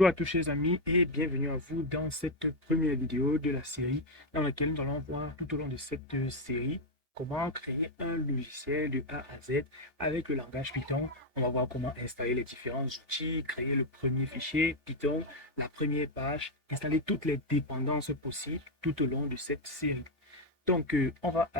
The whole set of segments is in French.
Bonjour à tous chers amis et bienvenue à vous dans cette première vidéo de la série dans laquelle nous allons voir tout au long de cette série comment créer un logiciel de A à Z avec le langage Python. On va voir comment installer les différents outils, créer le premier fichier Python, la première page, installer toutes les dépendances possibles tout au long de cette série. Donc on va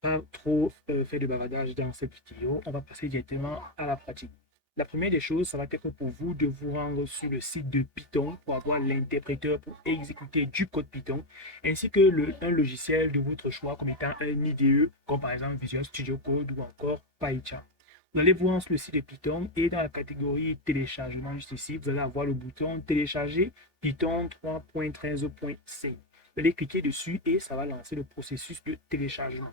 pas trop faire de bavardage dans cette vidéo, on va passer directement à la pratique. La première des choses, ça va être pour vous de vous rendre sur le site de Python pour avoir l'interpréteur pour exécuter du code Python, ainsi que un logiciel de votre choix comme étant un IDE, comme par exemple Visual Studio Code ou encore PyCharm. Vous allez voir sur le site de Python et dans la catégorie téléchargement, juste ici, vous allez avoir le bouton télécharger Python 3.13.c. Vous allez cliquer dessus et ça va lancer le processus de téléchargement.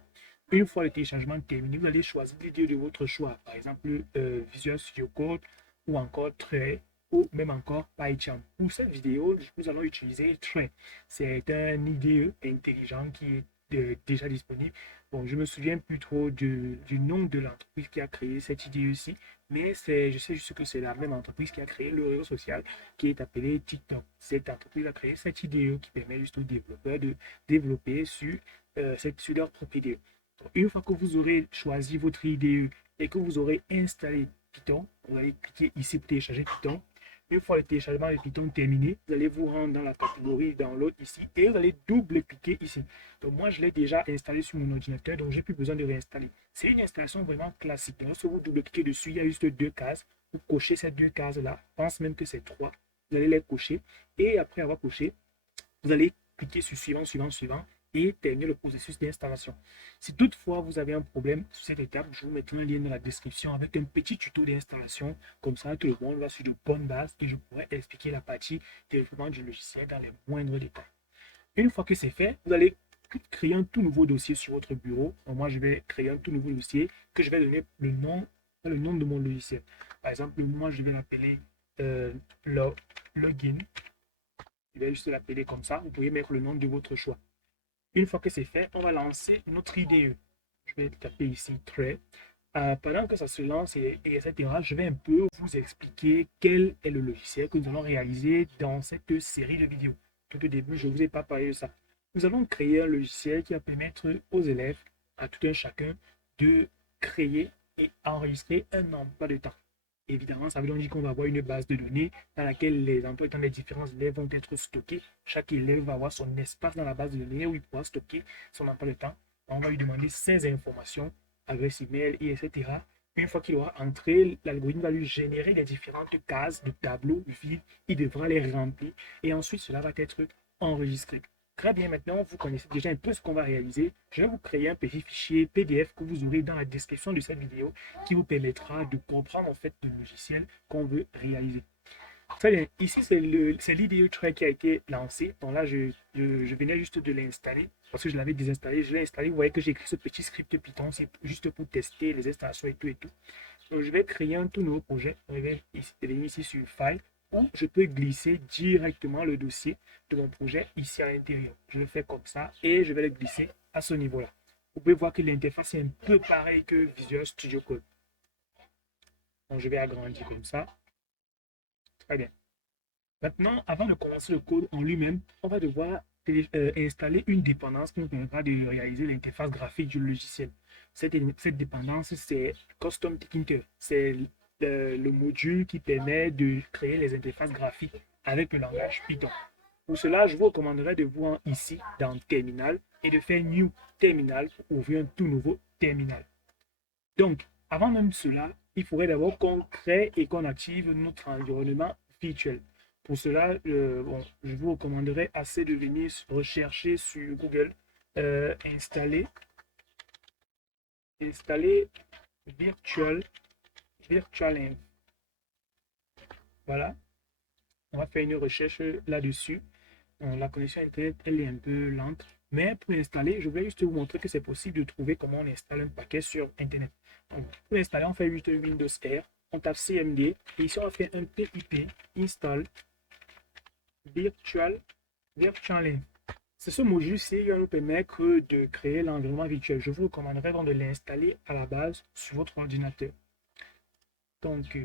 Une fois le téléchargement terminé, vous allez choisir l'idée de votre choix, par exemple Visual Studio Code ou encore Tray ou même encore PyCharm. Pour cette vidéo, nous allons utiliser Tray. C'est un IDE intelligent qui est déjà disponible. Bon, je me souviens plus trop du nom de l'entreprise qui a créé cette IDE-ci, mais je sais juste que c'est la même entreprise qui a créé le réseau social qui est appelé TikTok. Cette entreprise a créé cette IDE qui permet juste aux développeurs de développer sur leur propre IDE. Une fois que vous aurez choisi votre IDE et que vous aurez installé Python, vous allez cliquer ici pour télécharger Python. Une fois le téléchargement de Python terminé, vous allez vous rendre dans la catégorie Download ici et vous allez double-cliquer ici. Donc moi, je l'ai déjà installé sur mon ordinateur, donc j'ai plus besoin de réinstaller. C'est une installation vraiment classique. Lorsque vous double-cliquez dessus, il y a juste deux cases. Vous cochez ces deux cases-là. Je pense même que c'est trois. Vous allez les cocher et après avoir coché, vous allez cliquer sur suivant, suivant, suivant et terminer le processus d'installation. Si toutefois vous avez un problème sur cette étape, je vous mettrai un lien dans la description avec un petit tuto d'installation. Comme ça, tout le monde va sur de bonnes bases et je pourrai expliquer la partie développement du logiciel dans les moindres détails. Une fois que c'est fait, vous allez créer un tout nouveau dossier sur votre bureau. Donc moi, je vais créer un tout nouveau dossier que je vais donner le nom de mon logiciel. Par exemple, moi, je vais l'appeler login. Je vais juste l'appeler comme ça. Vous pouvez mettre le nom de votre choix. Une fois que c'est fait, on va lancer notre IDE. Je vais taper ici Tray. Pendant que ça se lance et etc., je vais un peu vous expliquer quel est le logiciel que nous allons réaliser dans cette série de vidéos. Tout au début, je ne vous ai pas parlé de ça. Nous allons créer un logiciel qui va permettre aux élèves, à tout un chacun, de créer et enregistrer un emploi de temps. Évidemment, ça veut donc dire qu'on va avoir une base de données dans laquelle les emplois de temps des différents élèves vont être stockés. Chaque élève va avoir son espace dans la base de données où il pourra stocker son emploi de temps. On va lui demander ces informations, adresse email, et etc. Une fois qu'il aura entré, l'algorithme va lui générer les différentes cases de tableaux vides. Il devra les remplir et ensuite cela va être enregistré. Très bien, maintenant vous connaissez déjà un peu ce qu'on va réaliser. Je vais vous créer un petit fichier PDF que vous aurez dans la description de cette vidéo qui vous permettra de comprendre en fait le logiciel qu'on veut réaliser. Très bien, ici c'est l'IDE Tray qui a été lancé. Donc là, je venais juste de l'installer parce que je l'avais désinstallé. Je l'ai installé, vous voyez que j'ai écrit ce petit script Python, c'est juste pour tester les installations et tout et tout. Donc je vais créer un tout nouveau projet. Je vais venir ici sur File où je peux glisser directement le dossier de mon projet ici à l'intérieur. Je le fais comme ça et je vais le glisser à ce niveau-là. Vous pouvez voir que l'interface est un peu pareille que Visual Studio Code. Donc je vais agrandir comme ça. Très bien. Maintenant, avant de commencer le code en lui-même, on va devoir installer une dépendance qui nous permettra de réaliser l'interface graphique du logiciel. Cette dépendance, c'est Custom Tinker. C'est le module qui permet de créer les interfaces graphiques avec le langage Python. Pour cela, je vous recommanderais de vous rendre ici dans Terminal et de faire New Terminal pour ouvrir un tout nouveau terminal. Donc, avant même cela, il faudrait d'abord qu'on crée et qu'on active notre environnement virtuel. Pour cela, je vous recommanderais assez de venir rechercher sur Google installer virtual virtualenv. Voilà, on va faire une recherche là-dessus. La connexion Internet, elle est un peu lente. Mais pour l'installer, je vais juste vous montrer que c'est possible de trouver comment on installe un paquet sur Internet. Donc, pour l'installer, on fait juste Windows R, on tape CMD, et ici on va faire un pip install virtualenv. C'est ce module-ci qui va nous permettre de créer l'environnement virtuel. Je vous recommanderais donc de l'installer à la base sur votre ordinateur. Donc,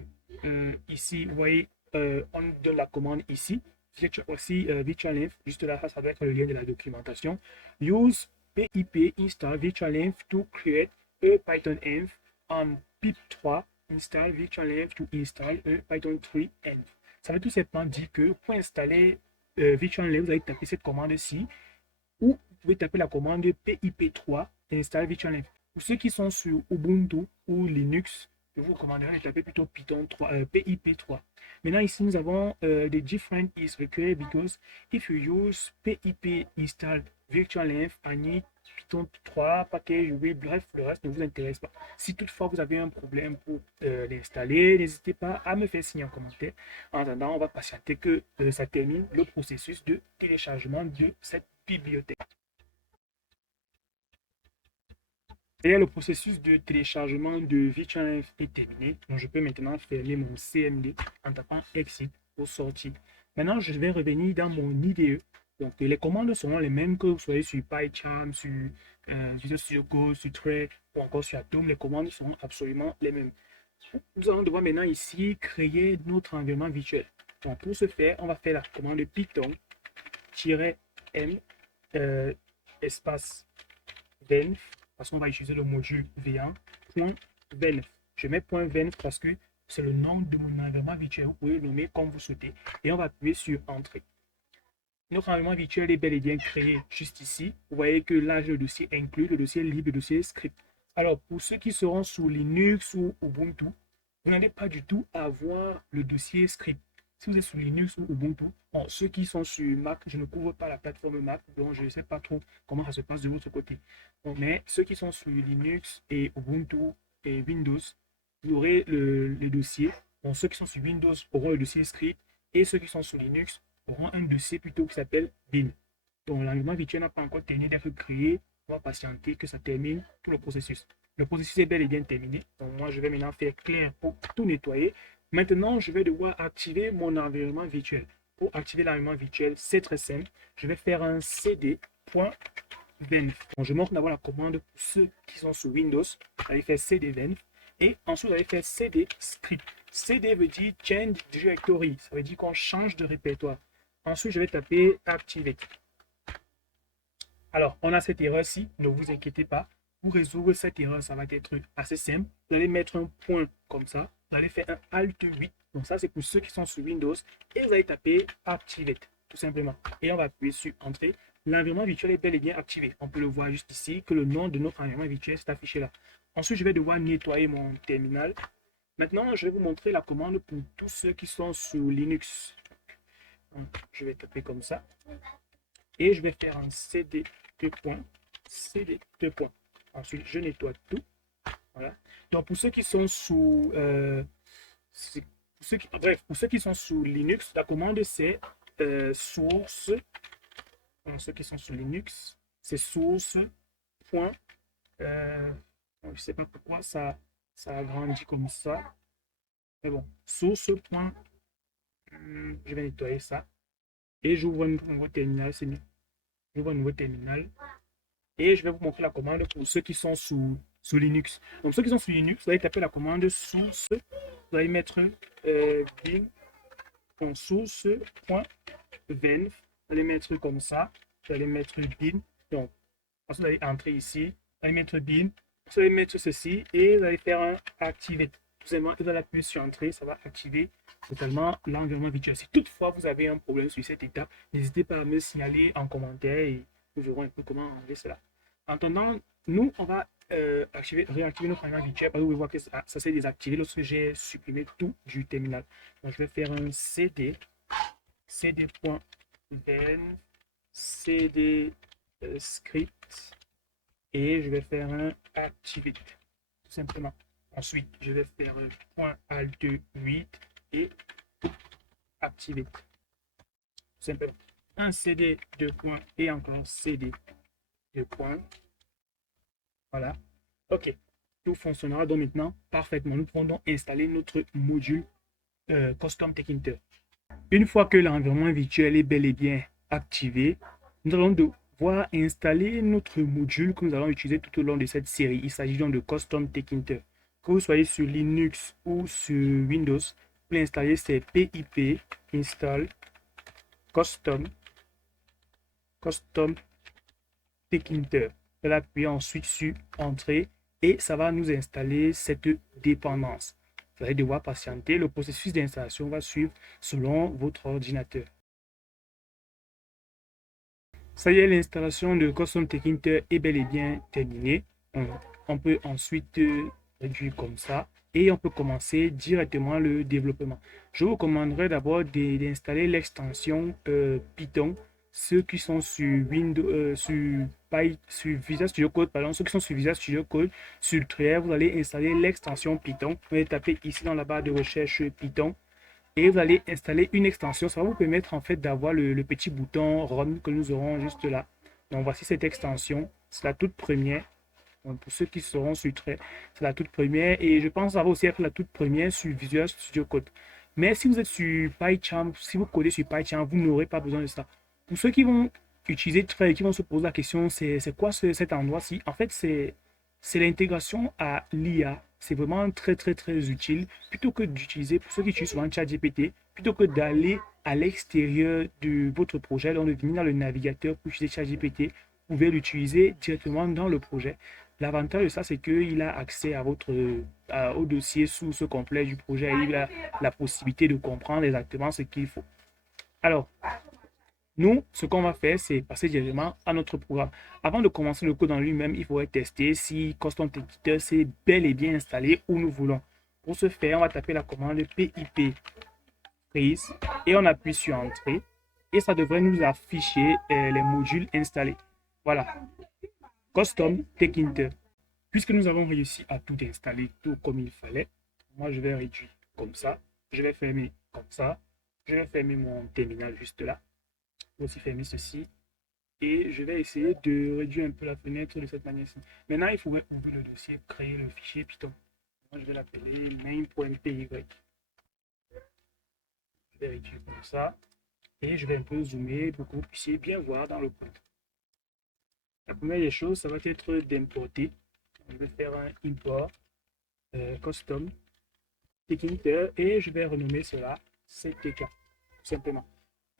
ici, vous voyez, on donne la commande ici. Virtualenv, juste là, ça doit être le lien de la documentation. Use pip install virtualenv to create a Python env on pip3 install virtualenv to install a Python 3 env. Ça veut tout simplement dire que pour installer virtualenv, vous allez taper cette commande-ci, ou vous pouvez taper la commande pip3 install virtualenv. Pour ceux qui sont sur Ubuntu ou Linux, je vous recommanderais de taper plutôt Python 3, pip3. Maintenant, ici, nous avons the different is required because if you use pip install virtualenv, I need Python 3 package, oui, bref, le reste ne vous intéresse pas. Si toutefois vous avez un problème pour l'installer, n'hésitez pas à me faire signe en commentaire. En attendant, on va patienter que ça termine le processus de téléchargement de cette bibliothèque. Et le processus de téléchargement de virtualenv est terminé. Donc, je peux maintenant fermer mon CMD en tapant Exit pour sortir. Maintenant, je vais revenir dans mon IDE. Donc, les commandes seront les mêmes que vous soyez sur PyCharm, sur Visual Studio Code, sur Thread ou encore sur Atom. Les commandes seront absolument les mêmes. Nous allons devoir maintenant ici créer notre environnement virtuel. Donc, pour ce faire, on va faire la commande Python-m espace venv, parce qu'on va utiliser le module V1, .venv. Je mets .venv parce que c'est le nom de mon environnement virtuel. Vous pouvez le nommer comme vous souhaitez. Et on va appuyer sur Entrée. Notre environnement virtuel est bel et bien créé juste ici. Vous voyez que là, j'ai le dossier inclus, le dossier libre, le dossier script. Alors, pour ceux qui seront sous Linux ou Ubuntu, vous n'allez pas du tout avoir le dossier script. Si vous êtes sur Linux ou Ubuntu, bon, ceux qui sont sur Mac, je ne couvre pas la plateforme Mac, donc je ne sais pas trop comment ça se passe de votre côté. Bon, mais ceux qui sont sur Linux et Ubuntu et Windows, vous aurez le dossier. Bon, ceux qui sont sur Windows auront le dossier script et ceux qui sont sur Linux auront un dossier plutôt qui s'appelle bin. Donc l'environnement virtuel n'a pas encore terminé d'être créé. On va patienter que ça termine tout le processus. Le processus est bel et bien terminé. Donc moi, je vais maintenant faire clair pour tout nettoyer. Maintenant, je vais devoir activer mon environnement virtuel. Pour activer l'environnement virtuel, c'est très simple. Je vais faire un cd.venv. Donc, je montre d'abord la commande pour ceux qui sont sous Windows. Vous allez faire cd-venv. Et ensuite, vous allez faire cd script. CD veut dire change directory. Ça veut dire qu'on change de répertoire. Ensuite, je vais taper activate. Alors, on a cette erreur-ci. Ne vous inquiétez pas. Pour résoudre cette erreur, ça va être assez simple. Vous allez mettre un point comme ça. Vous allez faire un Alt 8. Donc ça, c'est pour ceux qui sont sur Windows. Et vous allez taper Activate, tout simplement. Et on va appuyer sur Entrée. L'environnement virtuel est bel et bien activé. On peut le voir juste ici, que le nom de notre environnement virtuel s'est affiché là. Ensuite, je vais devoir nettoyer mon terminal. Maintenant, je vais vous montrer la commande pour tous ceux qui sont sous Linux. Donc, je vais taper comme ça. Et je vais faire un cd 2 points. cd 2 points. Ensuite, je nettoie tout. Voilà. Donc, pour ceux qui sont sous... pour ceux qui sont sous Linux, la commande c'est source. Pour ceux qui sont sous Linux, c'est source. Point, je ne sais pas pourquoi ça agrandit comme ça. Mais bon, source. Point, je vais nettoyer ça. Et j'ouvre un nouveau terminal. C'est mieux. J'ouvre un nouveau terminal. Et je vais vous montrer la commande pour ceux qui sont sous Linux. Donc, ceux qui sont sous Linux, vous allez taper la commande source. Vous allez mettre bin source.venv. Vous allez mettre comme ça. Vous allez mettre bin. Donc, ensuite, vous allez entrer ici. Vous allez mettre bin. Vous allez mettre ceci et vous allez faire un activate. Tout simplement, vous allez appuyer sur entrée. Ça va activer totalement l'environnement virtuel. Si toutefois vous avez un problème sur cette étape, n'hésitez pas à me signaler en commentaire et nous verrons un peu comment enlever cela. En attendant, nous, on va réactiver notre environnement virtuel parce que vous voyez que ça s'est désactivé lorsque j'ai supprimé tout du terminal. Donc, je vais faire un cd.venv, cd script et je vais faire un activate, tout simplement. Ensuite, je vais faire un .alt 8 et activate, tout simplement. Un cd 2 points et encore cd 2 points. Voilà. OK. Tout fonctionnera donc maintenant parfaitement. Nous pourrons donc installer notre module Custom Tkinter. Une fois que l'environnement virtuel est bel et bien activé, nous allons devoir installer notre module que nous allons utiliser tout au long de cette série. Il s'agit donc de Custom Tkinter. Que vous soyez sur Linux ou sur Windows, Pour l'installer, c'est pip install custom Tkinter. Je vais appuyer ensuite sur Entrée et ça va nous installer cette dépendance. Vous allez devoir patienter. Le processus d'installation va suivre selon votre ordinateur. Ça y est, l'installation de Custom Tkinter est bel et bien terminée. On peut ensuite réduire comme ça et on peut commencer directement le développement. Je vous recommanderais d'abord d'installer l'extension Python. Ceux qui sont sur Windows, sur Visual Studio Code, pardon, ceux qui sont sur Visual Studio Code, sur Trail, vous allez installer l'extension Python. Vous allez taper ici dans la barre de recherche Python et vous allez installer une extension. Ça va vous permettre en fait d'avoir le petit bouton Run que nous aurons juste là. Donc voici cette extension, c'est la toute première. Donc, pour ceux qui seront sur Trail, c'est la toute première et je pense que ça va aussi être la toute première sur Visual Studio Code. Mais si vous êtes sur PyCharm, si vous codez sur PyCharm, vous n'aurez pas besoin de ça. Pour ceux qui vont utiliser Trail, qui vont se poser la question, c'est quoi cet endroit-ci? En fait, c'est l'intégration à l'IA. C'est vraiment très, très, très utile. Plutôt que d'utiliser, pour ceux qui utilisent souvent ChatGPT, plutôt que d'aller à l'extérieur de votre projet, donc de venir dans le navigateur pour utiliser ChatGPT, vous pouvez l'utiliser directement dans le projet. L'avantage de ça, c'est qu'il a accès à au dossier source complet du projet et il a la possibilité de comprendre exactement ce qu'il faut. Alors, nous, ce qu'on va faire, c'est passer directement à notre programme. Avant de commencer le code en lui-même, il faudrait tester si Custom Tkinter s'est bel et bien installé où nous voulons. Pour ce faire, on va taper la commande pip freeze et on appuie sur Entrée et ça devrait nous afficher les modules installés. Voilà, Custom Tkinter. Puisque nous avons réussi à tout installer tout comme il fallait, moi je vais réduire comme ça, je vais fermer comme ça, je vais fermer mon terminal juste là. Aussi fermer ceci et je vais essayer de réduire un peu la fenêtre de cette manière-ci. Maintenant, il faudrait ouvrir le dossier, créer le fichier Python. Moi, je vais l'appeler main.py. Je vais réduire comme ça et je vais un peu zoomer pour que vous puissiez bien voir dans le code. La première des choses, ça va être d'importer. Je vais faire un import custom Tkinter et je vais renommer cela CTK, tout simplement.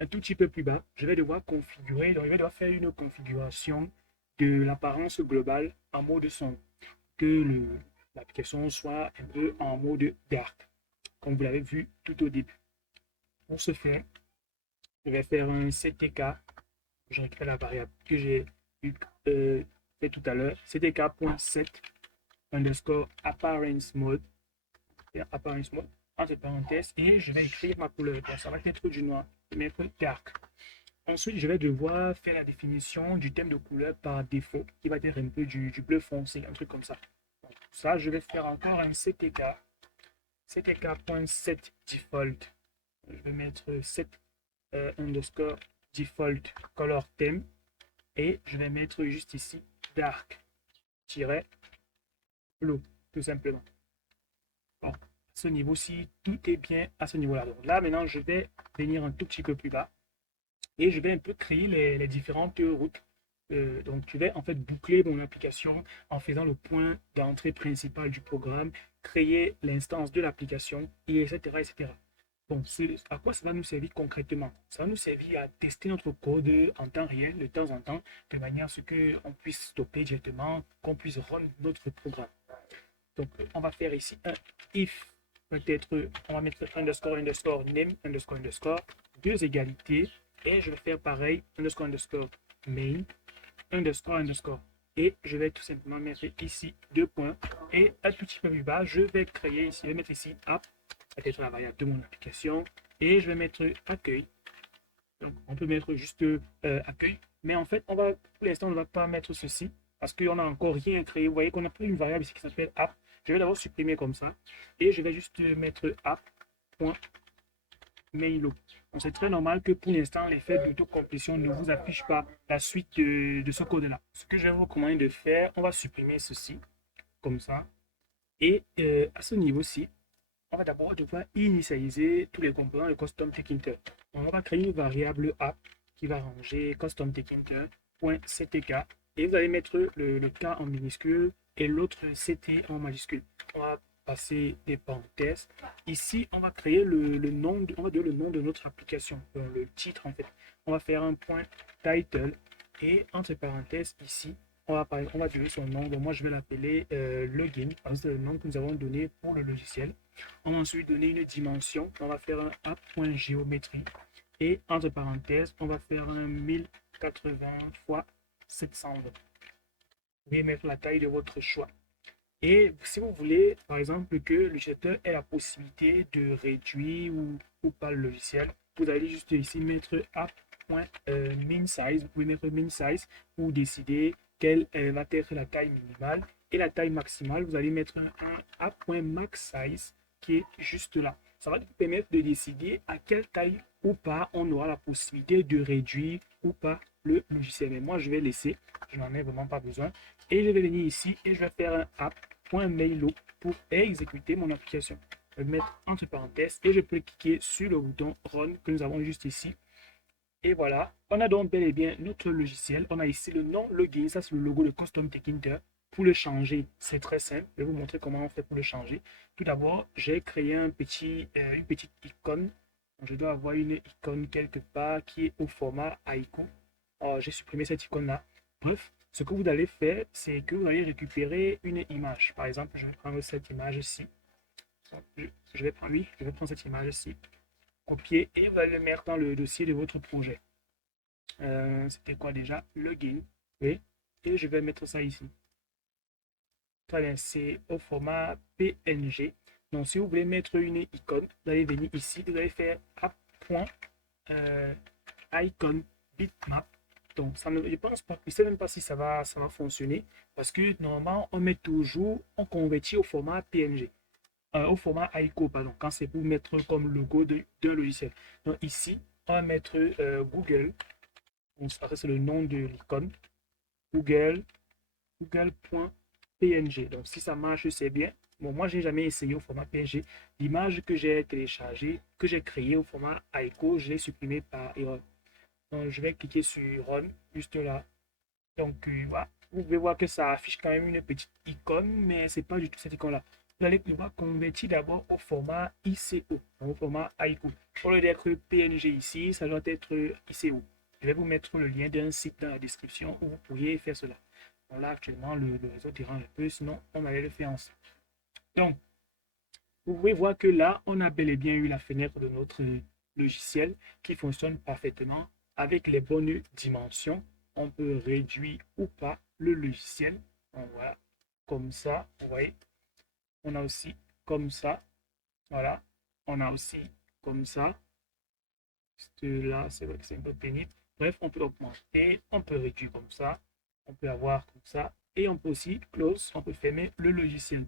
Un tout petit peu plus bas, je vais devoir configurer, donc je vais devoir faire une configuration de l'apparence globale en mode sombre, que l'application soit un peu en mode dark, comme vous l'avez vu tout au début. Pour ce faire, je vais faire un CTK, je récupère la variable que j'ai fait tout à l'heure, ctk.set underscore appearance mode, entre parenthèses, et je vais écrire ma couleur. Donc ça va être du noir, je vais mettre dark. Ensuite, je vais devoir faire la définition du thème de couleur par défaut, qui va être un peu du bleu foncé, un truc comme ça. Donc, ça, je vais faire encore un CTK, ctk.set default. Je vais mettre set underscore default color theme, et je vais mettre juste ici dark-blue, tout simplement. Bon, à ce niveau-ci, tout est bien à ce niveau-là. Donc là, maintenant, je vais venir un tout petit peu plus bas et je vais un peu créer les différentes routes. Donc, je vais en fait boucler mon application en faisant le point d'entrée principal du programme, créer l'instance de l'application, et etc., etc. Bon, à quoi ça va nous servir concrètement? Ça va nous servir à tester notre code en temps réel, de temps en temps, de manière à ce qu'on puisse stopper directement, qu'on puisse run notre programme. Donc, on va faire ici un if, peut-être, on va mettre underscore, underscore, name, underscore, underscore, deux égalités, et je vais faire pareil, underscore, underscore, main, underscore, underscore. Et je vais tout simplement mettre ici deux points, et un tout petit peu plus bas, je vais créer ici, je vais mettre ici app, peut-être la variable de mon application, et je vais mettre accueil. Donc, on peut mettre juste accueil, mais en fait, pour l'instant, on ne va pas mettre ceci, parce qu'on n'a encore rien créé. Vous voyez qu'on a pris une variable ici qui s'appelle app. Je vais d'abord supprimer comme ça. Et je vais juste mettre app.mailo. Donc c'est très normal que pour l'instant, l'effet d'autocomplétion ne vous affiche pas la suite de ce code-là. Ce que je vais vous recommander de faire, on va supprimer ceci, comme ça. Et à ce niveau-ci, on va d'abord devoir initialiser tous les composants de Custom Tkinter. On va créer une variable app qui va ranger Custom Tkinter.ctk et vous allez mettre le K en minuscule et l'autre CT en majuscule. On va passer des parenthèses. Ici, on va créer le nom, on va dire le nom de notre application, le titre en fait. On va faire un point title et entre parenthèses ici, on va donner son nom. Donc moi, je vais l'appeler login, parce que c'est le nom que nous avons donné pour le logiciel. On va ensuite donner une dimension. On va faire un app.géométrie et entre parenthèses, on va faire un 1080 x 720. Vous pouvez mettre la taille de votre choix. Et si vous voulez, par exemple, que l'utilisateur ait la possibilité de réduire ou pas le logiciel, vous allez juste ici mettre app.minsize. Vous pouvez mettre minsize pour décider quelle va être la taille minimale. Et la taille maximale, vous allez mettre un app.maxsize qui est juste là. Ça va vous permettre de décider à quelle taille ou pas on aura la possibilité de réduire ou pas le logiciel. Mais moi, je vais laisser, je n'en ai vraiment pas besoin. Et je vais venir ici et je vais faire un app.mailo pour exécuter mon application. Je vais mettre entre parenthèses et je peux cliquer sur le bouton Run que nous avons juste ici. Et voilà, on a donc bel et bien notre logiciel. On a ici le nom login, ça c'est le logo de Custom Tech Inter. Pour le changer, c'est très simple. Je vais vous montrer comment on fait pour le changer. Tout d'abord, j'ai créé une petite icône. Je dois avoir une icône quelque part qui est au format icon. J'ai supprimé cette icône-là. Bref, ce que vous allez faire, c'est que vous allez récupérer une image. Par exemple, je vais prendre cette image-ci. Je vais prendre cette image-ci, copier et vous allez le mettre dans le dossier de votre projet. C'était quoi déjà? Login. Oui. Et je vais mettre ça ici. Très bien, c'est au format PNG. Donc, si vous voulez mettre une icône, vous allez venir ici, vous allez faire app.icon bitmap. Donc, ça ne, je pense pas, je ne sais même pas si ça va fonctionner parce que normalement, on met toujours, on convertit au format PNG, au format ICO, pardon, quand c'est pour mettre comme logo d'un logiciel. Donc, ici, on va mettre Google. Donc, ça c'est le nom de l'icône. Google.png. Donc, si ça marche, c'est bien. Bon, moi, j'ai jamais essayé au format PNG. L'image que j'ai téléchargée, que j'ai créée au format ICO, je l'ai supprimée par erreur. Donc, je vais cliquer sur Run, juste là. Donc, voilà. Vous pouvez voir que ça affiche quand même une petite icône, mais c'est pas du tout cette icône-là. Vous allez pouvoir convertir d'abord au format ICO, au format ICO. Au lieu d'être PNG ici, ça doit être ICO. Je vais vous mettre le lien d'un site dans la description où vous pourriez faire cela. Bon, là, actuellement, le réseau dérange un peu, sinon on allait le faire ensemble. Donc, vous pouvez voir que là, on a bel et bien eu la fenêtre de notre logiciel qui fonctionne parfaitement avec les bonnes dimensions. On peut réduire ou pas le logiciel. Donc, voilà, comme ça, vous voyez. On a aussi comme ça. Voilà. On a aussi comme ça. Là, c'est vrai que c'est un peu pénible. Bref, on peut augmenter, on peut réduire comme ça. On peut avoir comme ça. Et on peut aussi close, on peut fermer le logiciel.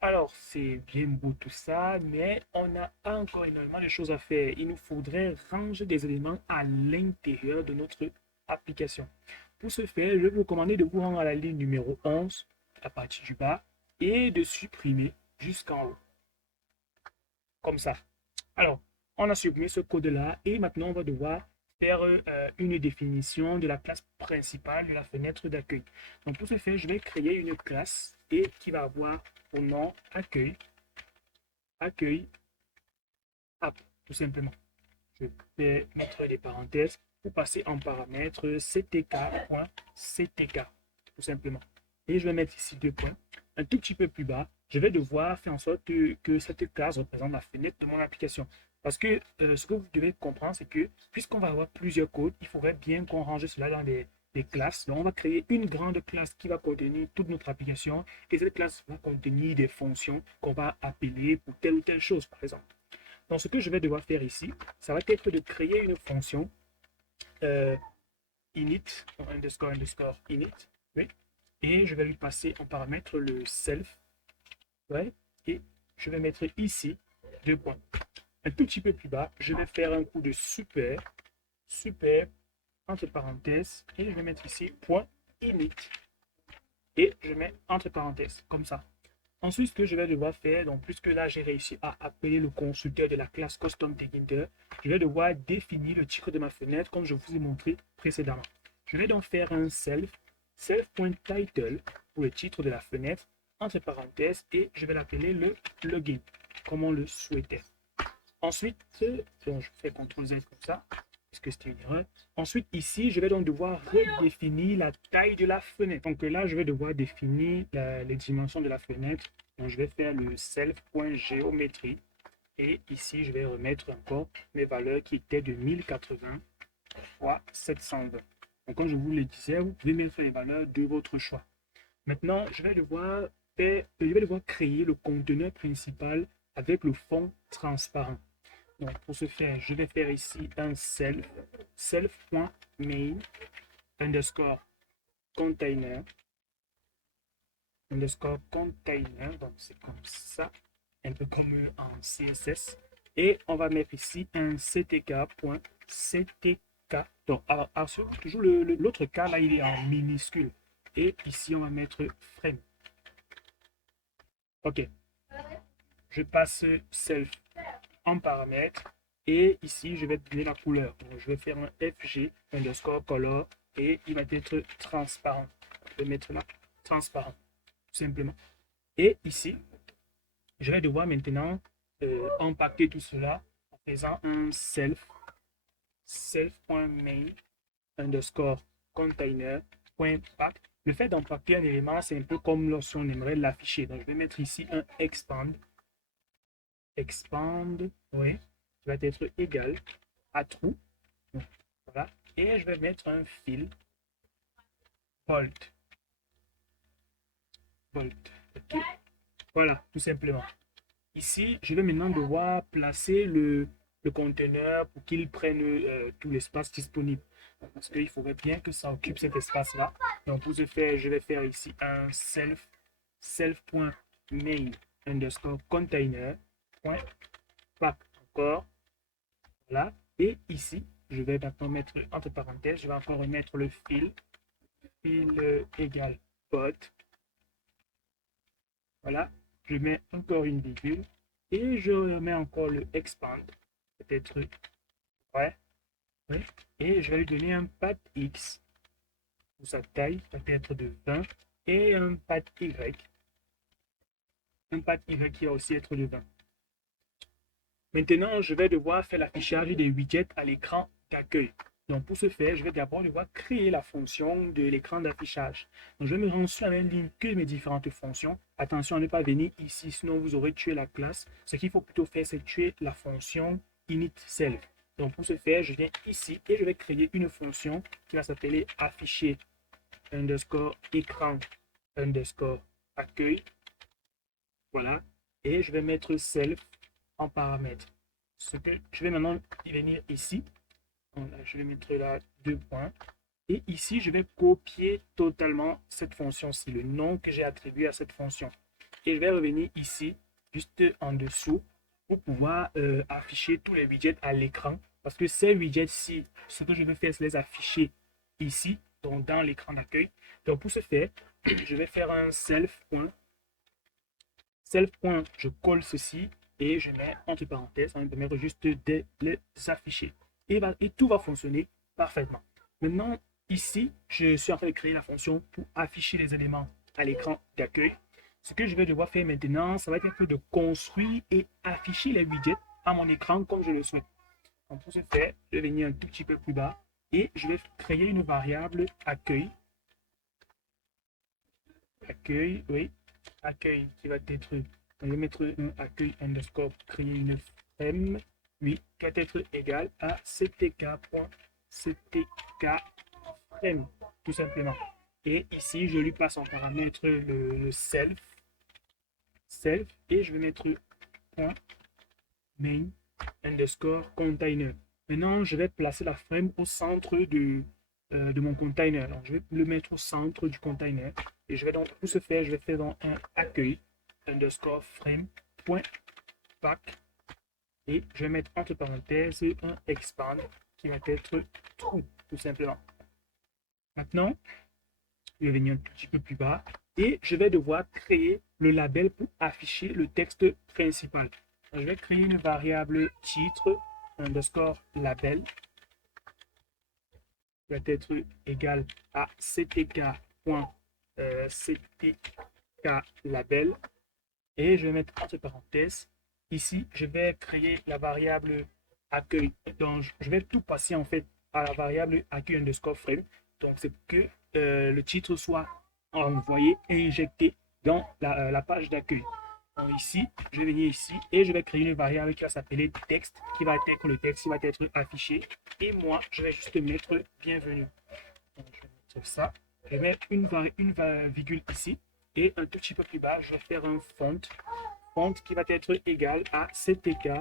Alors, c'est bien beau tout ça, mais on a encore énormément de choses à faire. Il nous faudrait ranger des éléments à l'intérieur de notre application. Pour ce faire, je vais vous recommander de vous rendre à la ligne numéro 11 à partir du bas et de supprimer jusqu'en haut. Comme ça. Alors, on a supprimé ce code-là et maintenant on va devoir faire une définition de la classe principale de la fenêtre d'accueil. Donc pour ce faire, je vais créer une classe et qui va avoir pour nom accueil app, tout simplement. Je vais mettre des parenthèses pour passer en paramètre ctk.ctk, tout simplement. Et je vais mettre ici deux points. Un tout petit peu plus bas, je vais devoir faire en sorte que cette classe représente la fenêtre de mon application. Parce que ce que vous devez comprendre, c'est que puisqu'on va avoir plusieurs codes, il faudrait bien qu'on range cela dans des classes. Donc, on va créer une grande classe qui va contenir toute notre application. Et cette classe va contenir des fonctions qu'on va appeler pour telle ou telle chose, par exemple. Donc, ce que je vais devoir faire ici, ça va être de créer une fonction init, underscore init, oui, et je vais lui passer en paramètre le self, ouais, et je vais mettre ici deux points. Un tout petit peu plus bas, je vais faire un coup de super, entre parenthèses, et je vais mettre ici point init, et je mets entre parenthèses, comme ça. Ensuite, ce que je vais devoir faire, donc puisque là j'ai réussi à appeler le constructeur de la classe Custom Tech Inter, je vais devoir définir le titre de ma fenêtre comme je vous ai montré précédemment. Je vais donc faire un self.title pour le titre de la fenêtre. entre parenthèses et je vais l'appeler le login, comme on le souhaitait. Ensuite, bon, je fais CTRL Z comme ça, parce que c'était une erreur. Ensuite, ici, je vais donc devoir redéfinir la taille de la fenêtre. Donc là, je vais devoir définir les dimensions de la fenêtre. Donc, je vais faire le self.géométrie. Et ici, je vais remettre encore mes valeurs qui étaient de 1080 x 720. Donc, comme je vous le disais, vous pouvez mettre les valeurs de votre choix. Maintenant, je vais devoir créer le conteneur principal avec le fond transparent. Donc, pour ce faire, je vais faire ici un self.main underscore container donc c'est comme ça, un peu comme en CSS, et on va mettre ici un ctk.ctk. Donc, alors toujours l'autre cas là, il est en minuscule, et ici on va mettre frame. Ok, je passe self en paramètre, et ici je vais donner la couleur. Donc, je vais faire un fg underscore color, et il va être transparent. Je vais mettre là transparent, tout simplement. Et ici, je vais devoir maintenant empaqueter tout cela en faisant un self.main underscore container.pack. Le fait d'empaqueter un élément, c'est un peu comme lorsqu'on aimerait l'afficher. Donc, je vais mettre ici un expand, oui, qui va être égal à true. Voilà. Et je vais mettre un fill bolt. Okay. Voilà, tout simplement. Ici, je vais maintenant devoir placer le conteneur pour qu'il prenne tout l'espace disponible. Parce qu'il faudrait bien que ça occupe cet espace-là. Donc, pour ce faire, je vais faire ici un self.main underscore container.pack encore. Voilà. Et ici, je vais maintenant mettre entre parenthèses, je vais encore remettre le fill égal bot. Voilà. Je mets encore une virgule et je remets encore le expand, peut-être, ouais, oui, et je vais lui donner un path x pour sa taille, peut-être de 20, et un path y qui va aussi être de 20. Maintenant, je vais devoir faire l'affichage des widgets à l'écran d'accueil. Donc, pour ce faire, je vais d'abord devoir créer la fonction de l'écran d'affichage. Donc, je vais me rendre sur la même ligne que mes différentes fonctions. Attention à ne pas venir ici, sinon vous aurez tué la classe. Ce qu'il faut plutôt faire, c'est tuer la fonction init_self. Donc, pour ce faire, je viens ici et je vais créer une fonction qui va s'appeler afficher underscore écran underscore accueil. Voilà. Et je vais mettre self en paramètre. Ce que je vais maintenant venir ici. Donc là, je vais mettre là 2 points. Et ici, je vais copier totalement cette fonction-ci, le nom que j'ai attribué à cette fonction. Et je vais revenir ici, juste en dessous, pour pouvoir afficher tous les widgets à l'écran. Parce que ces widgets-ci, ce que je vais faire, c'est les afficher ici, donc dans l'écran d'accueil. Donc pour ce faire, je vais faire un self. Je colle ceci et je mets entre parenthèses, ça va me permettre juste de les afficher. Et tout va fonctionner parfaitement. Maintenant, ici, je suis en train de créer la fonction pour afficher les éléments à l'écran d'accueil. Ce que je vais devoir faire maintenant, ça va être un peu de construire et afficher les widgets à mon écran comme je le souhaite. Donc pour ce faire, je vais venir un tout petit peu plus bas et je vais créer une variable accueil. Accueil, oui, accueil qui va être, je vais mettre un accueil underscore, créer une frame, oui, qui va être égal à ctk.ctk_frame, tout simplement. Et ici, je lui passe en paramètre le self, et je vais mettre point main underscore container. Maintenant, je vais placer la frame au centre de mon container. Donc, je vais le mettre au centre du container. Et je vais donc, pour ce faire, je vais faire donc un accueil underscore frame point pack. Et je vais mettre entre parenthèses un expand qui va être true, tout simplement. Maintenant, je vais venir un tout petit peu plus bas et je vais devoir créer le label pour afficher le texte principal. Donc, je vais créer une variable titre underscore label qui va être égal à ctk.ctk label et je vais mettre entre parenthèses. Ici, je vais créer la variable accueil. Donc, je vais tout passer en fait à la variable accueil underscore frame. Donc, c'est que le titre soit envoyé et injecté dans la page d'accueil. Donc, ici, je vais venir ici et je vais créer une variable qui va s'appeler texte, qui va être le texte qui va être affiché. Et moi, je vais juste mettre bienvenue. Donc, je vais mettre ça. Je vais mettre une virgule ici. Et un tout petit peu plus bas, je vais faire un font qui va être égal à ctk.ctk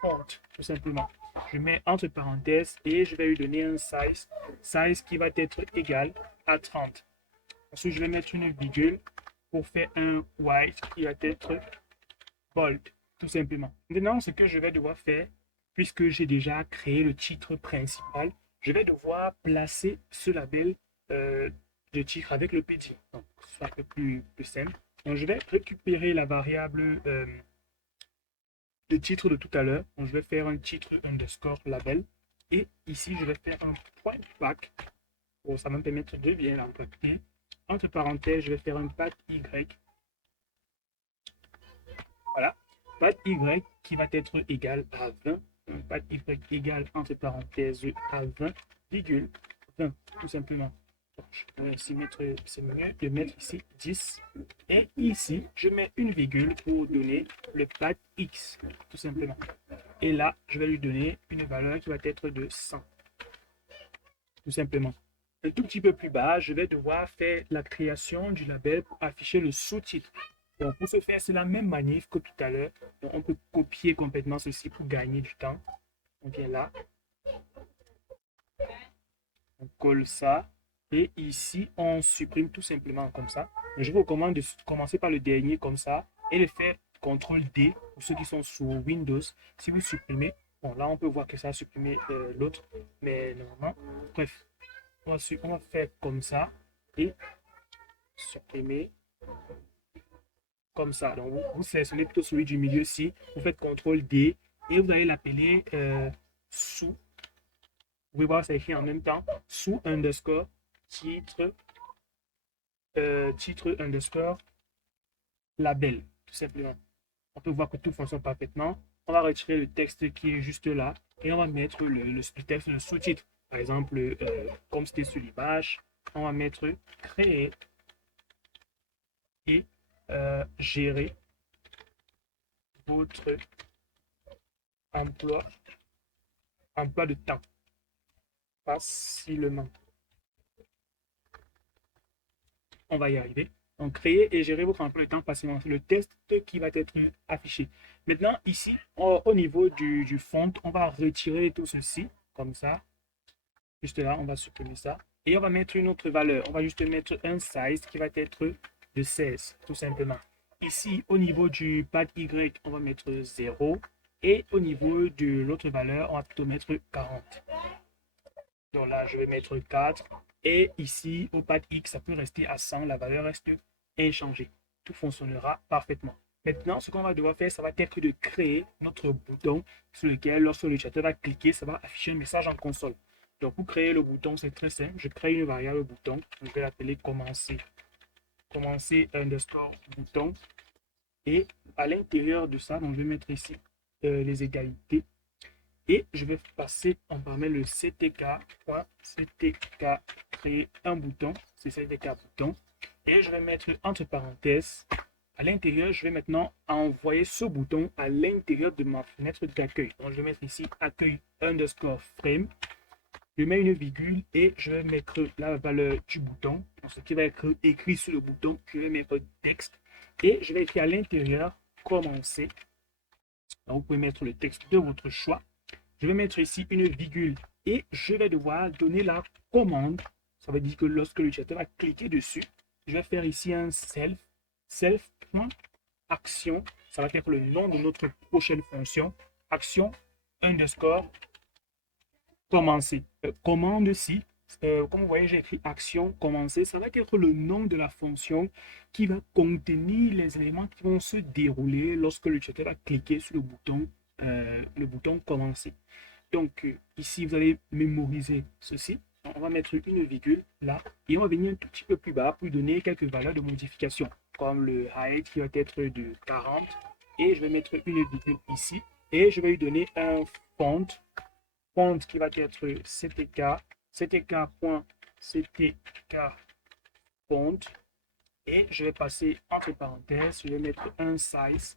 font, tout simplement. Je mets entre parenthèses et je vais lui donner un size qui va être égal à 30. Ensuite, je vais mettre une virgule pour faire un white qui va être bold, tout simplement. Maintenant, ce que je vais devoir faire, puisque j'ai déjà créé le titre principal, je vais devoir placer ce label de titre avec le petit. Donc, ce sera un peu plus simple. Donc, je vais récupérer la variable de titre de tout à l'heure. Donc, je vais faire un titre underscore label. Et ici, je vais faire un point back. Bon, ça va me permettre de bien l'empaqueter. Entre parenthèses, je vais faire un pad Y. Voilà. Pad Y qui va être égal à 20. Un pad Y égal entre parenthèses à 20,20, tout simplement. Donc, je vais ici mettre, c'est mieux de mettre ici 10. Et ici, je mets une virgule pour donner le pad X, tout simplement. Et là, je vais lui donner une valeur qui va être de 100, tout simplement. Un tout petit peu plus bas, je vais devoir faire la création du label pour afficher le sous-titre. Donc, pour ce faire, c'est la même manip que tout à l'heure. On peut copier complètement ceci pour gagner du temps. On vient là. On colle ça. Et ici, on supprime tout simplement comme ça. Je vous recommande de commencer par le dernier comme ça et de faire CTRL-D pour ceux qui sont sous Windows. Si vous supprimez, bon là on peut voir que ça a supprimé l'autre, mais normalement, bref, on va faire comme ça et supprimer comme ça. Donc vous sélectionnez plutôt celui du milieu ci, vous faites CTRL-D et vous allez l'appeler sous. Vous pouvez voir, c'est écrit en même temps, sous underscore titre underscore label, tout simplement. On peut voir que tout fonctionne parfaitement. On va retirer le texte qui est juste là et on va mettre le texte, le sous-titre. Par exemple, comme c'était sur l'image, on va mettre créer et gérer votre emploi de temps facilement. On va y arriver. Donc, créer et gérer votre emploi de temps facilement. C'est le test qui va être affiché. Maintenant, ici, au niveau du font, on va retirer tout ceci, comme ça. Juste là, on va supprimer ça. Et on va mettre une autre valeur. On va juste mettre un size qui va être de 16, tout simplement. Ici, au niveau du pad Y, on va mettre 0. Et au niveau de l'autre valeur, on va plutôt mettre 40. Donc là, je vais mettre 4. Et ici, au pad X, ça peut rester à 100. La valeur reste inchangée. Tout fonctionnera parfaitement. Maintenant, ce qu'on va devoir faire, ça va être de créer notre bouton sur lequel, lorsque l'utilisateur va cliquer, ça va afficher un message en console. Donc, pour créer le bouton, c'est très simple. Je crée une variable bouton. Je vais l'appeler commencer. Commencer underscore bouton. Et à l'intérieur de ça, donc je vais mettre ici les égalités. Et je vais passer en paramètre le ctk.ctk créer un bouton. C'est ctk bouton. Et je vais mettre entre parenthèses. À l'intérieur, je vais maintenant envoyer ce bouton à l'intérieur de ma fenêtre d'accueil. Donc, je vais mettre ici accueil underscore frame. Je mets une virgule et je vais mettre la valeur du bouton. Donc, ce qui va être écrit sur le bouton, je vais mettre texte. Et je vais écrire à l'intérieur commencer. Donc, vous pouvez mettre le texte de votre choix. Je vais mettre ici une virgule et je vais devoir donner la commande. Ça veut dire que lorsque l'utilisateur va cliquer dessus, je vais faire ici un self.action. Ça va être le nom de notre prochaine fonction. Action underscore commencer. Commande-ci, comme vous voyez, j'ai écrit action commencer. Ça va être le nom de la fonction qui va contenir les éléments qui vont se dérouler lorsque l'utilisateur va cliquer sur le bouton commencer. Donc, ici, vous allez mémoriser ceci. On va mettre une virgule là et on va venir un tout petit peu plus bas pour donner quelques valeurs de modification, comme le height qui va être de 40 et je vais mettre une virgule ici et je vais lui donner un font qui va être ctk font et je vais passer entre parenthèses, je vais mettre un size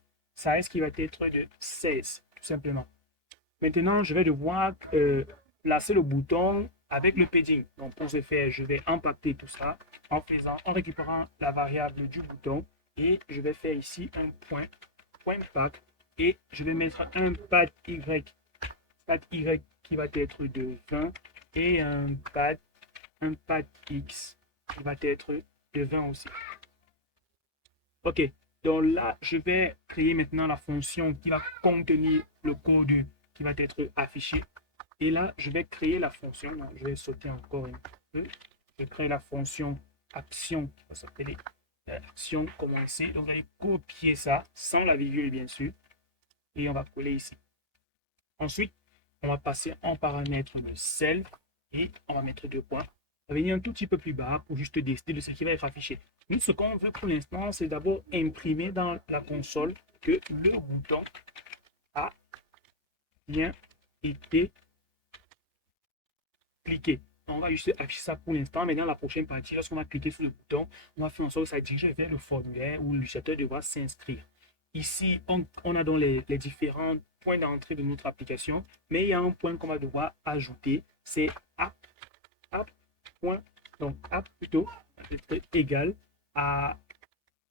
qui va être de 16 tout simplement. Maintenant, je vais devoir placer le bouton avec le padding. Donc, pour ce faire, je vais impacter tout ça en récupérant la variable du bouton et je vais faire ici un point pack et je vais mettre un pad Y qui va être de 20 et un pad X qui va être de 20 aussi. Ok, donc là, je vais créer maintenant la fonction qui va contenir le code qui va être affiché. Et là, je vais créer la fonction. Je vais sauter encore un peu. Je vais créer la fonction action qui va s'appeler action commencer. Donc, on va copier ça sans la virgule, bien sûr. Et on va coller ici. Ensuite, on va passer en paramètre de cell et on va mettre 2 points. On va venir un tout petit peu plus bas pour juste décider de ce qui va être affiché. Nous, ce qu'on veut pour l'instant, c'est d'abord imprimer dans la console que le bouton a bien été cliqué. On va juste afficher ça pour l'instant, mais dans la prochaine partie, lorsqu'on va cliquer sur le bouton, on va faire en sorte que ça dirige vers le formulaire où l'utilisateur devra s'inscrire. Ici, on a donc les différents points d'entrée de notre application, mais il y a un point qu'on va devoir ajouter, c'est app, point, donc app plutôt, égal à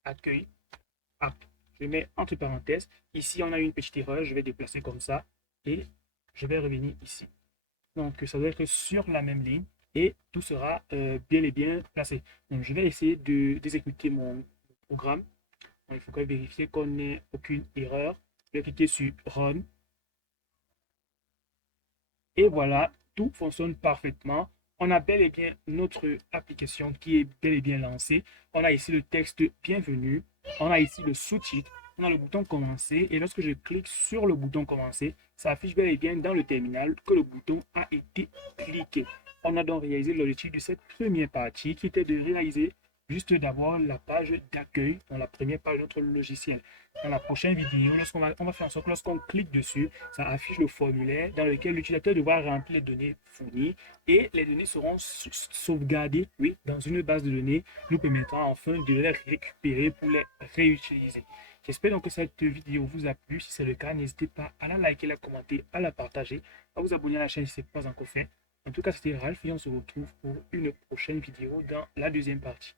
accueil, app. Je mets entre parenthèses. Ici, on a une petite erreur, je vais déplacer comme ça et je vais revenir ici. Donc, ça doit être sur la même ligne et tout sera bien et bien placé. Donc, je vais essayer d'exécuter mon programme. Donc, il faut vérifier qu'on n'ait aucune erreur. Je vais cliquer sur Run. Et voilà, tout fonctionne parfaitement. On a bel et bien notre application qui est bel et bien lancée. On a ici le texte bienvenue. On a ici le sous-titre. On a le bouton commencer. Et lorsque je clique sur le bouton commencer, ça affiche bel et bien dans le terminal que le bouton a été cliqué. On a donc réalisé l'objectif de cette première partie qui était de réaliser juste d'abord la page d'accueil dans la première page de notre logiciel. Dans la prochaine vidéo, on va faire en sorte que lorsqu'on clique dessus, ça affiche le formulaire dans lequel l'utilisateur devra remplir les données fournies et les données seront sauvegardées, oui, dans une base de données nous permettra enfin de les récupérer pour les réutiliser. J'espère donc que cette vidéo vous a plu. Si c'est le cas, n'hésitez pas à la liker, à la commenter, à la partager, à vous abonner à la chaîne si ce n'est pas encore fait. En tout cas, c'était Ralph et on se retrouve pour une prochaine vidéo dans la deuxième partie.